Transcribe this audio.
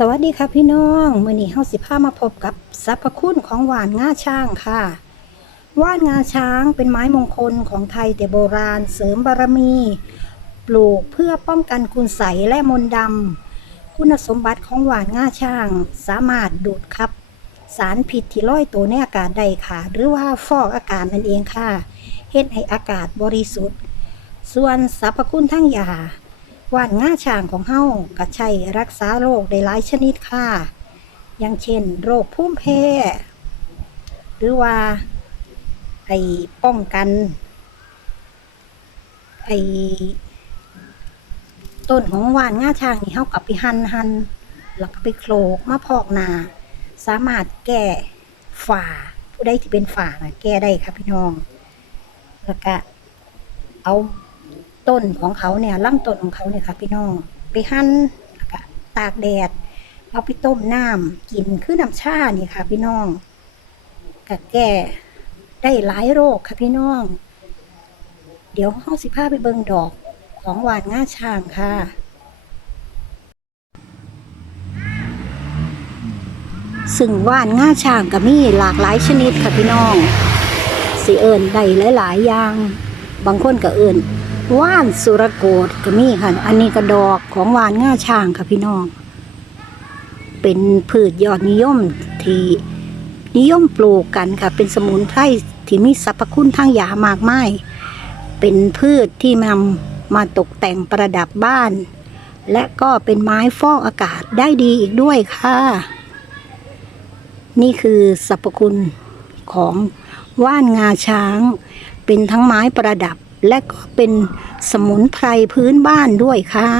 สวัสดีค่ะพี่น้องมื้อนี้เฮาสิพามาพบกับสรรพคุณของหวานง่าช้างค่ะว่านงาช้างเป็นไม้มงคลของไทยแต่โบราณ เสริมบารมี ปลูกเพื่อป้องกันคุณใสและมนต์ดำคุณสมบัติของหวานง่าช้าง สามารถดูดขับ สารพิษที่ลอยตัวในอากาศได้ค่ะ หรือว่าฟอกอากาศนั่นเองค่ะเฮ็ดให้อากาศบริสุทธิ์ ส่วนสรรพคุณทั้งยา ว่านง่าช้างของเฮาก็ใช้รักษาโรคได้หลายชนิดค่ะ อย่างเช่น โรคภูมิแพ้ หรือว่า ไอ้ป้องกัน ไอ้ต้นของว่านง่าช้างนี่เฮากับไปหันหันแล้วก็ไปโขลกมาพอกนา สามารถแก้ฝ่า ผู้ใดที่เป็นฝ่านะแก้ได้ค่ะพี่น้อง แล้วก็เอา ต้นของเขาเนี่ยลำต้นของเขาเนี่ยค่ะ พี่น้อง ไปหั่นแล้วก็ตากแดด เอาไปต้มน้ำกินคือน้ำชานี่ค่ะ พี่น้องก็แก้ได้หลายโรคค่ะพี่น้อง เดี๋ยวห้องสิพาไปเบิงดอกของหวานง่าช้างค่ะซึ่งว่านง่าช้างก็มีหลากหลายชนิดค่ะพี่น้องสิเอิญได้หลาย ๆ อย่าง บางคนก็เอิญ ว่านสุรโกดก็มีค่ะ อันนี้ก็ดอกของว่านง่าช้างค่ะพี่น้อง เป็นพืชยอดนิยมที่นิยมปลูกกันค่ะ เป็นสมุนไพรที่มีสรรพคุณทางยามากมาย เป็นพืชที่นำมาตกแต่งประดับบ้าน และก็เป็นไม้ฟอกอากาศได้ดีอีกด้วยค่ะ นี่คือสรรพคุณของว่านงาช้าง เป็นทั้งไม้ประดับ และก็เป็นสมุนไพรพื้นบ้านด้วยค่ะ